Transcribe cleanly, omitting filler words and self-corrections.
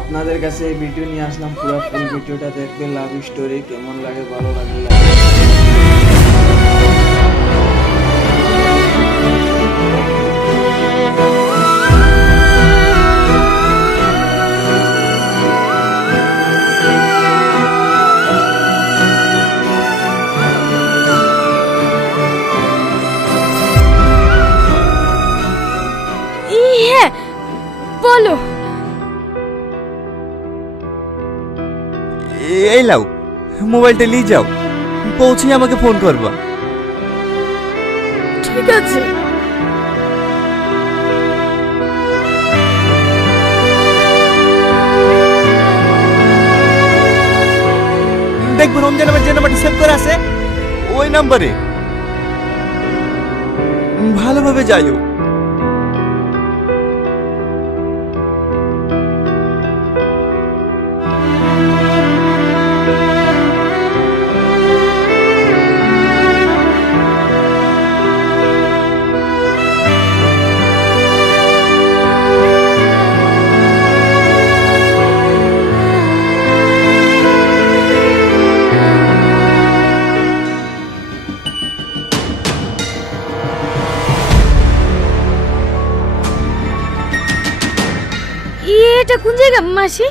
আপনাদের কাছে এই ভিডিও নিয়ে আসলাম, পুরো ফুল ভিডিওটা দেখবেন। লাভ স্টোরি কেমন লাগে, ভালো লাগলে হ্যাঁ বলো। এই লাও, মোবাইলটা নিয়ে যাও, পৌঁছে আমাকে ফোন করবা। ঠিক আছে। দেখবো রমজান আমার যে নাম্বারটা সেভ করা আছে ওই নাম্বারে ভালোভাবে যাইও। এটা কোন জায়গা মাসি?